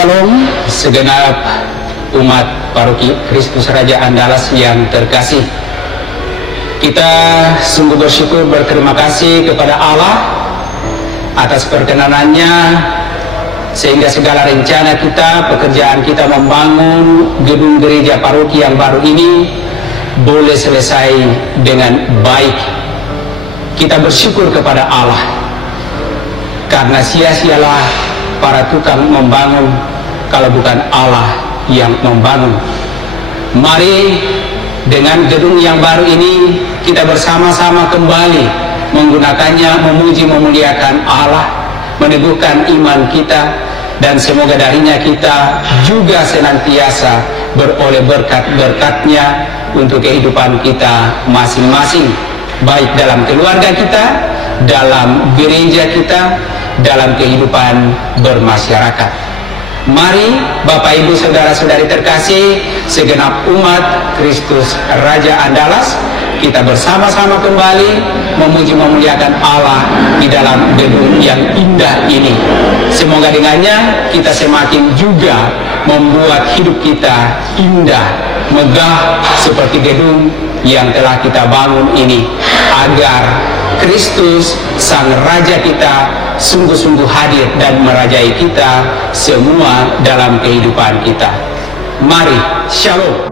Shalom segenap umat Paroki Kristus Raja Andalas yang terkasih. Kita sungguh bersyukur, berterima kasih kepada Allah atas perkenanannya sehingga segala rencana kita, pekerjaan kita membangun gedung gereja paroki yang baru ini boleh selesai dengan baik. Kita bersyukur kepada Allah karena sia-sialah para tukang membangun kalau bukan Allah yang membangun. Mari dengan gedung yang baru ini kita bersama-sama kembali menggunakannya, memuji memuliakan Allah, meneguhkan iman kita, dan semoga darinya kita juga senantiasa beroleh berkat-berkatnya untuk kehidupan kita masing-masing, baik dalam keluarga kita, dalam gereja kita, dalam kehidupan bermasyarakat. Mari Bapak Ibu Saudara-saudari terkasih, segenap umat Kristus Raja Andalas, kita bersama-sama kembali memuji memuliakan Allah di dalam gedung yang indah ini. Semoga dengannya kita semakin juga membuat hidup kita indah, megah seperti gedung yang telah kita bangun ini, agar Kristus Sang Raja kita sungguh-sungguh hadir dan merajai kita semua dalam kehidupan kita. Mari, Shalom.